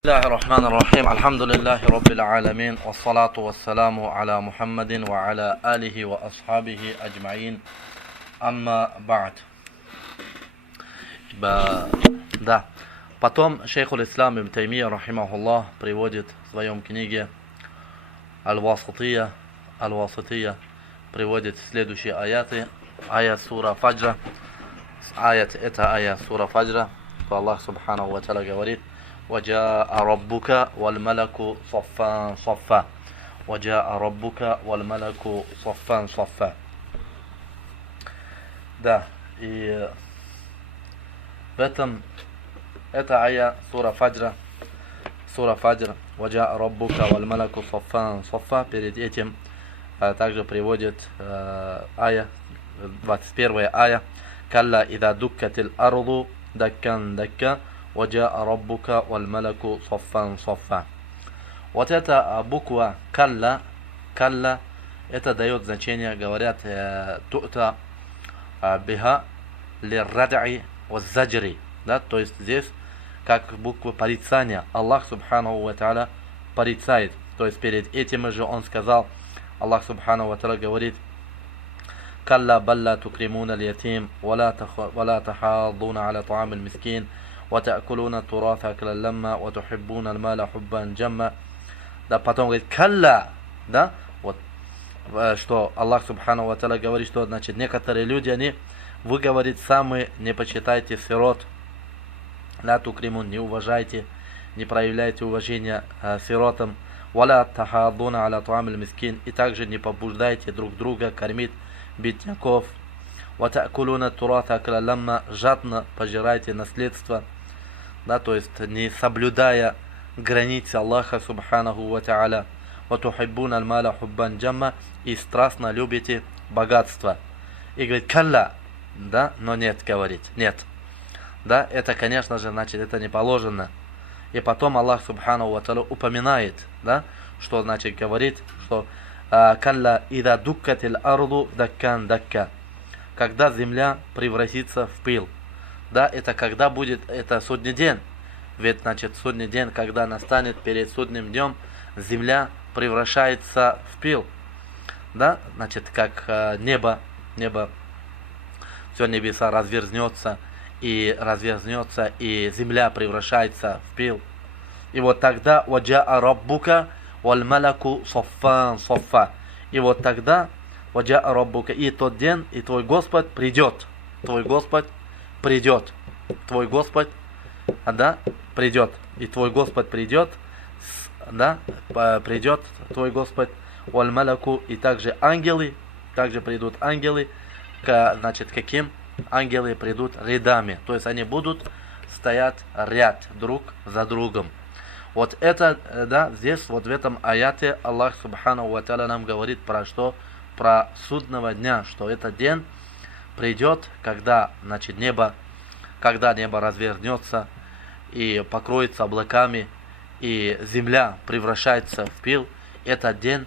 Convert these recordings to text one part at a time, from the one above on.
بسم الله الرحمن الرحيم الحمد لله رب العالمين والصلاة والسلام على محمد وعلى آله وأصحابه أجمعين أما بعد. Да. Потом шейхуль ислам ибн Таймия рахимахуллах приводит в своем книге Аль-Васития приводит следующие аяты. Аят сура Фаджра. Это аят сура Фаджра. Аллах субханаху ва тааля говорит: وجاء ربك والملك صفا صفا وجاء ربك والملك صفا صفا. Да, и в этом это ая сура Фаджр. وجاء ربك والملك صفا صفا. Перед этим также приводит ая 21 ая: كلا إذا دكت الأرض دكا دكا وجاء ربك والملك صفا صفا. Вот эта буква калла, это дает значение, говорят, ту'та биха лиррад'i ваззаджри. Да, то есть здесь как буква порицания. Аллах субханаху ва тааля порицает. То есть перед этим же он сказал, Аллах субханаху ва тааля говорит: калла балла тукримуна аль-ятим вала тахаддуна аля та'ам аль-мискин وَتَأْكُلُونَ التُّرَاثَ أَكْلًا لَمًّا وَتُحِبُّونَ المال حُبًّا جَمًّا. Да, потом говорит калла, да, вот, что Аллах субханаху ва тааля говорит, что, значит, некоторые люди, вы, говорит, сами не почитайте сирот, ла тукримун, не уважайте, не проявляйте уважения сиротам, валя тахаддуна аля та'ам аль-мискин, и также не побуждайте друг друга кормить бедняков, وَتَأْكُلُونَ التُّرَاثَ أَكْلًا لَمًّا, жадно пожирайте наследство, да, то есть не соблюдая границы Аллаха субханаху ва тааля. وَتُحِبُّونَ الْمَالَ حُبًّا جَمًّا, и страстно любите богатство. И говорит калла, да, но нет, говорит, нет. Да, это, конечно же, значит, это не положено. И потом Аллах субханаху ва тааля упоминает, да, что, значит, говорит, что калла ида дуккатил арду даккан дакка, когда земля превратится в пыл. Да, это когда будет, это судный день. Ведь, значит, судный день, когда настанет перед судным днем, земля превращается в пыл. Да, значит, как небо, все небеса разверзнется, и земля превращается в пыл. И вот тогда وَجَاءَ رَبُّكَ وَالْمَلَكُ صَفًّا صَفًّا. И вот тогда وَجَاءَ رَبُّكَ, и тот день, и твой Господь придет. Твой Господь придет. Твой Господь, да, придет. И твой Господь придет, да, придет твой Господь. وَالْمَلَكُ, и также ангелы, также придут ангелы. Значит, каким? Ангелы придут рядами. То есть они будут стоять ряд друг за другом. Вот это, да, здесь, вот в этом аяте Аллах субханаху ва тааля нам говорит про что? Про судного дня, что этот день придет, когда, значит, небо развернется и покроется облаками, и земля превращается в пил. Этот день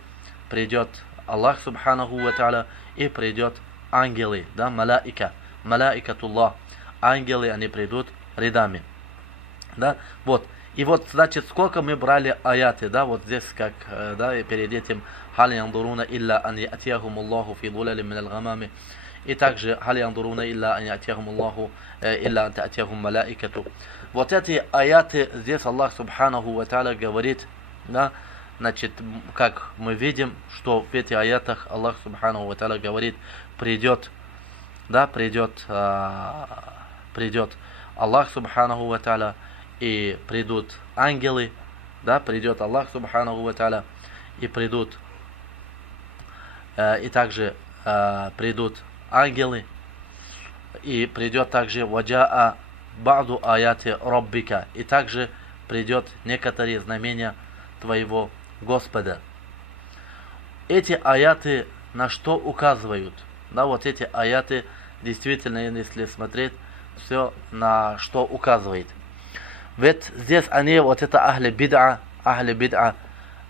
придет Аллах субханаху ва тааля, и придет ангелы, да, малаикатуллах, ангелы, они придут рядами, да, вот. И вот, значит, сколько мы брали аяты, да, вот здесь, как, да, и перед этим «Хал яндуруна илля ан ятияхум Аллаху фи дулалим минал гамами». И также «Хал яндуруна илля ан ятияхум Аллаху илля ан та'атияхум малаикату». Вот эти аяты, здесь Аллах субханаху ва тааля говорит, да, значит, как мы видим, что в этих аятах Аллах субханаху ва тааля говорит, придет, да, придет Аллах субханаху ва тааля, и придут ангелы, да, придет Аллах субханаху ва тааля, и придут, и также придут ангелы, и придет также ваджаа ба'ду аяти раббика, и также придет некоторые знамения твоего Господа. Эти аяты на что указывают? Да, вот эти аяты действительно, если смотреть, все на что указывает. Ведь здесь они, вот это ахли бид'a,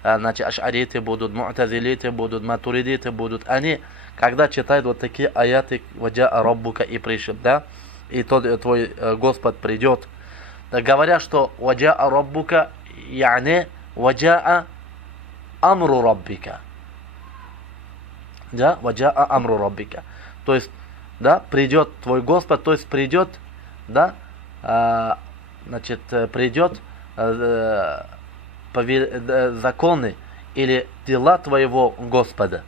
значит, аш'ариты будут, му'тазилиты будут, матуридиты будут, они, когда читают вот такие аяты, ваджаа раббука, и пришел, да, и тот твой Господь придет, говоря, что «Ваджаа раббука», яне ваджаа амру раббика. Да, ваджаа амру раббика. То есть, да, придет твой Господь, то есть придет, да, значит, придет законы или дела твоего Господа.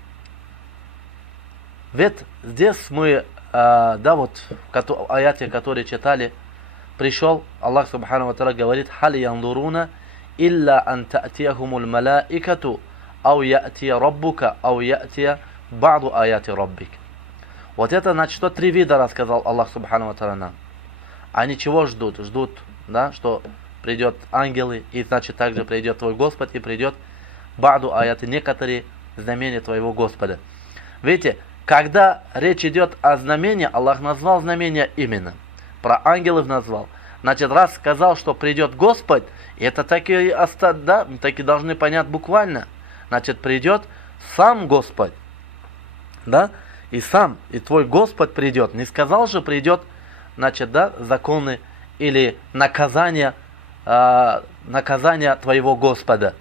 Ведь здесь мы, да, вот в аяте, которые читали, пришел, Аллах Субхану ва Тааля говорит: «Халь янзуруна илля ан та'тияхумул малаикату, ау я'тия раббука, ау я'тия ба'ду аяти раббик». Вот это, значит, что три вида рассказал Аллах Субхану ва Тааля нам. Они чего ждут? Ждут, да, что придет ангелы, и значит также придет твой Господь, и придет ба'ду аяты, некоторые знамения твоего Господа. Видите, когда речь идет о знамении, Аллах назвал знамения именно. Про ангелов назвал. Значит, раз сказал, что придет Господь, это так и да, так и должны понять буквально. Значит, придет сам Господь. Да? И сам, и твой Господь придет. Не сказал же, придет, значит, да, законы или наказание твоего Господа.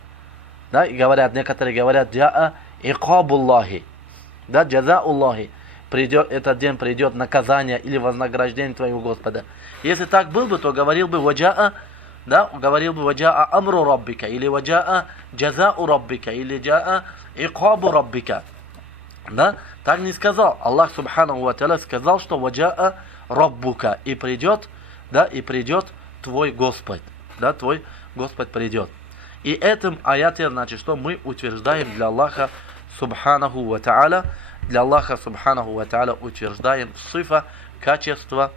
Да? И говорят, некоторые говорят: «Джаа икабуллахи». Да, джазауллахи. Придет, этот день придет наказание или вознаграждение твоего Господа. Если так был бы, то говорил бы ваджаа, да, говорил бы ваджаа амру раббика, или ваджаа джазау раббика, или джаа икабу раббика. Да, так не сказал. Аллах Субхану ва Тааля сказал, что ваджаа раббука, и придет, да, и придет твой Господь. Да, твой Господь придет. И этим аяте, значит, что мы утверждаем для Аллаха Субханаху ва Тааля, для Аллаха Субханаху ва Тааля утверждаем сифа, качество,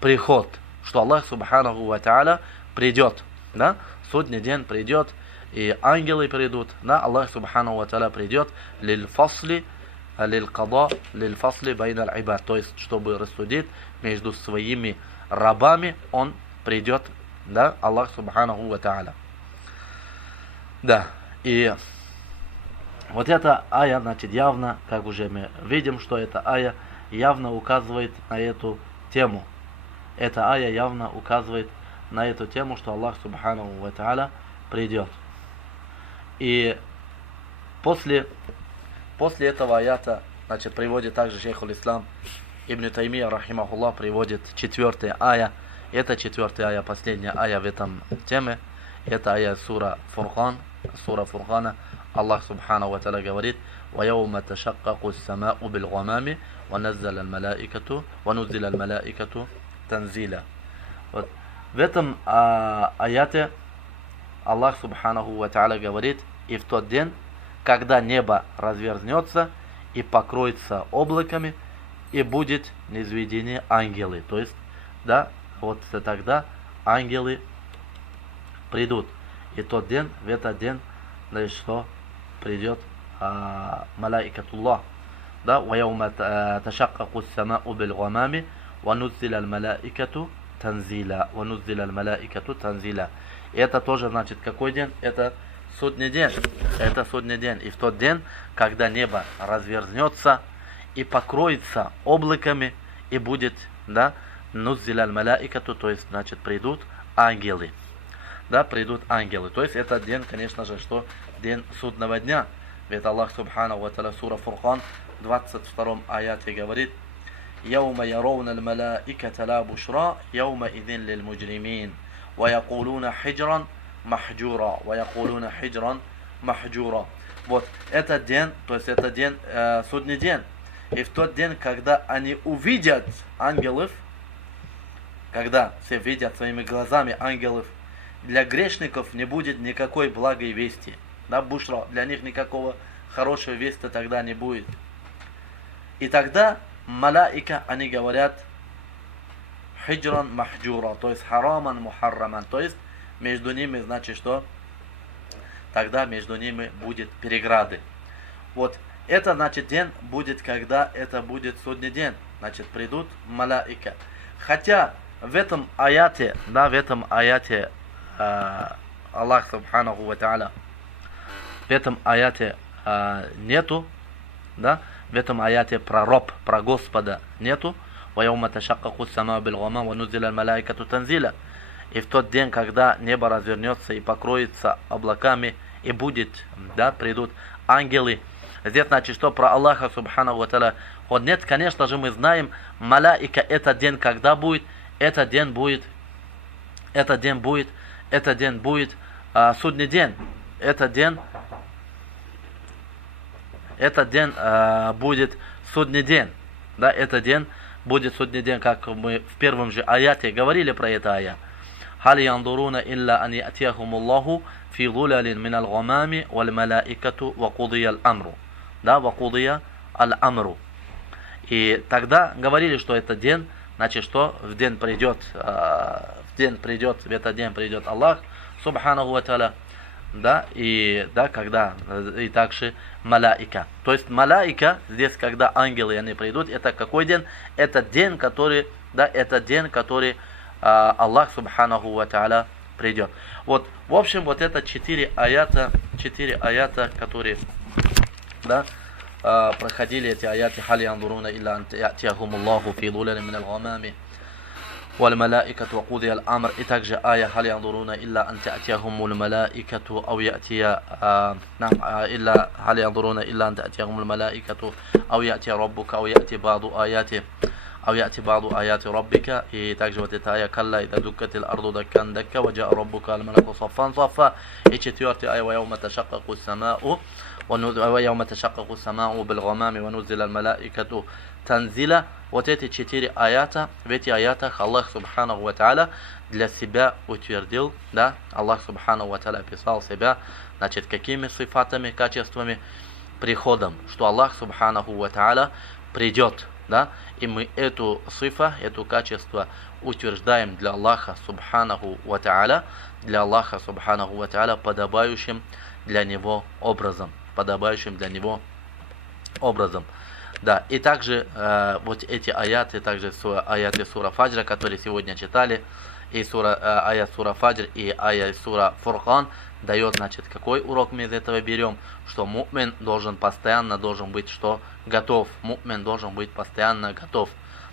приход, что Аллах Субханаху ва Тааля придет, да, судный день придет, и ангелы придут, да, Аллах Субханаху ва Тааля придет лиль-фасли, лиль-када, лиль-фасли байна аль-ибад, то есть, чтобы рассудить между своими рабами, он придет, да, Аллах Субханаху ва Тааля. Да, и вот эта ая, значит, явно, как уже мы видим, что эта ая явно указывает на эту тему. Эта ая явно указывает на эту тему, что Аллах Субхану ва Тааля придет. И после этого аята, значит, приводит также шейхуль ислам Ибн Таймия, рахимахуллах, приводит 4-я ая. Это 4-я ая, последняя ая в этом теме. Это ая сура Фуркан, сура Фуркана. Аллах Субхану ва Тааля говорит: وَيَوْمَ تَشَقَّقُ السَّمَاءُ بِالْغَمَامِ وَنُزِّلَ الْمَلَائِكَةُ تَنزِيلًا. Вот. В этом аяте Аллах Субханаху ва Тааля говорит: и в тот день, когда небо разверзнется и покроется облаками, и будет низведены ангелы. То есть, да, вот тогда ангелы придут. И тот день, в этот день, значит, что придет малаикатуллах. Да, وَيَوْمَ تَشَقَّقُ السَّمَاءُ بِالْغَمَامِ وَنُزِّلَ الْمَلَائِكَةُ تَنزِيلًا. وَنُزِّلَ الْمَلَائِكَةُ تَنزِيلًا. Это тоже, значит, какой день? Это судный день. Это судный день. И в тот день, когда небо разверзнется и покроется облаками, и будет, да, нуззиля аль-малаикату, то есть, значит, придут ангелы. Да, придут ангелы. То есть, это день, конечно же, что день судного дня. Ведь Аллах Субхану ва Тааля, сура Фуркан, 22 аяте говорит: يَوْمَ يَرَوْنَ الْمَلَائِكَةَ لَا بُشْرَى يَوْمَئِذٍ لِلْمُجْرِمِينَ وَيَقُولُونَ حِجْرًا مَحْجُورًا وَيَقُولُونَ حِجْرًا مَحْجُورًا. Вот, этот день, то есть это день, судный день. И в тот день, когда они увидят ангелов, когда все видят своими глазами ангелов, для грешников не будет никакой благой вести. Да, бушра, для них никакого хорошего вести тогда не будет. И тогда малаика, они говорят хиджран махджура, то есть хараман мухарраман, то есть между ними, значит, что тогда между ними будет переграды. Вот это, значит, день будет, когда это будет судный день, значит, придут малаика. Хотя в этом аяте, да, в этом аяте Аллах Субханаху ва Тааля, в этом аяте нету, да, в этом аяте про раб, про Господа нету. وَيَوْمَ تَشَقَّقُ السَّمَاءُ بِالْغَمَامِ وَنُزِّلَ الْمَلَائِكَةُ تَنزِيلًا. и в тот день, когда небо развернется и покроется облаками, и будет, да, придут ангелы. Здесь, значит, что про Аллаха, субханаху ва тааля. Вот нет, конечно же, мы знаем, малаика, этот день когда будет, этот день будет судный день. Этот день будет судный день. Да, этот день будет судный день, как мы в первом же аяте говорили про это ая. Хали яндуруна илля ан ятияхумуллаху фи гулалин минал гамами валь малаикату ва кудия аль-амру. Да, ва кудия аль-амру. И тогда говорили, что этот день, значит, что в этот день придет Аллах, субханаху ва тааля, да, и да, когда, и также малаика. То есть малаика, здесь, когда ангелы, они придут, это какой день? Это день, который, Аллах, субханаху ва тааля, придет. Вот, в общем, вот это 4 аята, которые, да, проходили эти аяты. Хали яндуруна илля ан ятияхумуллаху фи дулалин минал гамами валь малаикату ва кудия аль-амр. И также ая хали яндуруна илля ан татияхумул малаикату ау ятия илля хали яндуруна илля ан татияхумул малаикату ау ятия раббука ау яти ба'ду аяти раббика. И также вот эта ая калла ида дуккатил арду даккан дакка ва джаа раббука аль-малаку саффан саффа. И 4-я ая ва яума ташаккаку ас-сама'у ويوم تشقق السماء بالغمام ونزل الملائكة تنزيلا. Вот эти 4 аята, в этих аятах Аллах субханаху ва тааля для себя утвердил, да, Аллах субханаху ва тааля описал себя, значит, какими сифатами, качествами, приходом, что Аллах субханаху ва тааля придет, да, и мы эту качество утверждаем для Аллаха субханаху ва тааля, подобающим для него образом. Да, и также вот эти аяты, также аяты сура Фаджра, которые сегодня читали, и аят сура Фаджр и аят сура Фуркан дает, значит, какой урок мы из этого берем, что му'мин постоянно должен быть готов, постоянно готов,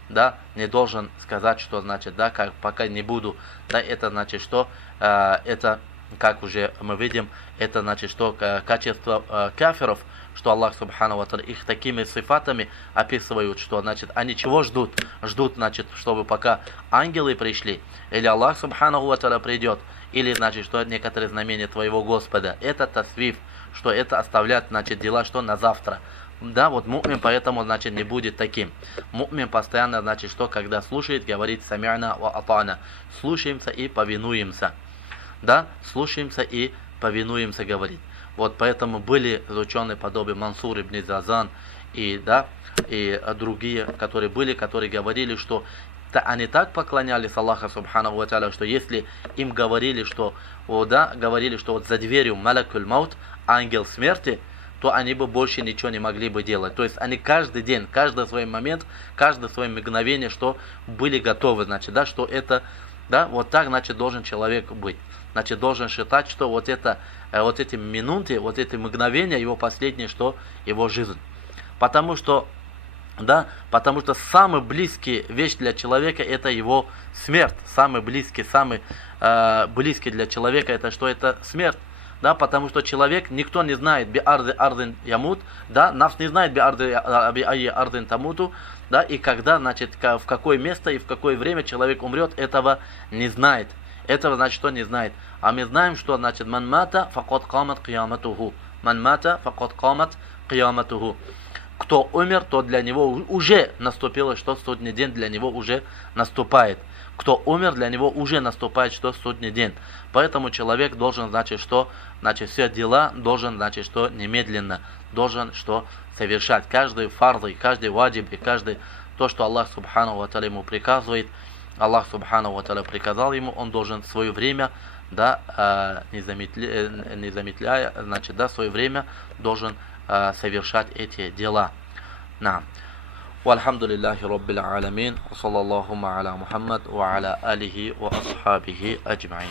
да, не должен сказать, что, значит, да, пока не буду, да, это значит, что это, как уже мы видим, это значит, что качество кафиров, что Аллах субхану ва тааля их такими сифатами описывают, что, значит, они чего ждут? Ждут, значит, чтобы пока ангелы пришли, или Аллах субхану ва тааля придет, или, значит, что некоторые знамения твоего Господа. Это тасвиф, что это оставлять, значит, дела, что на завтра. Да, вот му'мин поэтому, значит, не будет таким. Му'мин постоянно, значит, что когда слушает, говорит сами'на ва атa'на. Слушаемся и повинуемся. Да, слушаемся и повинуемся, говорит. Вот поэтому были ученые подобие Мансур ибн Зазан и, да, и другие, которые говорили, что они так поклонялись Аллаху субханаху ва тааля, что если им говорили, что вот за дверью малакуль маут, ангел смерти, то они бы больше ничего не могли бы делать. То есть они каждый день, каждый свой момент, каждое свое мгновение, что были готовы, значит, да, что это, да, вот так, значит, должен человек быть. Значит, должен считать, что вот эти минуты, вот эти мгновения, его последнее, что его жизнь. Потому что самый близкий вещь для человека это его смерть. Самый близкий для человека это что? Это смерть. Да, потому что человек, никто не знает, би ардин ямут, да, нафс не знает би айи ардин тамуту, да, и когда, значит, в какое место и в какое время человек умрет, этого не знает. Этого, значит, что не знает. А мы знаем, что, значит, ман мата факот камат кияматуху. Ман мата факот камат кияматуху. Кто умер, то для него уже наступило, что судный день для него уже наступает. Кто умер, для него уже наступает, что судный день. Поэтому человек должен, значит, все дела должен, значит, что немедленно должен, что совершать. Каждый фард, каждый ваджиб, и каждый то, что Аллах субхану ва тааля ему приказывает, Аллах субхану ва тааля приказал ему, он должен в свое время, да, не замедляя, значит, да, в свое время должен совершать эти дела. والحمد لله رب العالمين وصلى اللهم على محمد وعلى آله وأصحابه أجمعين.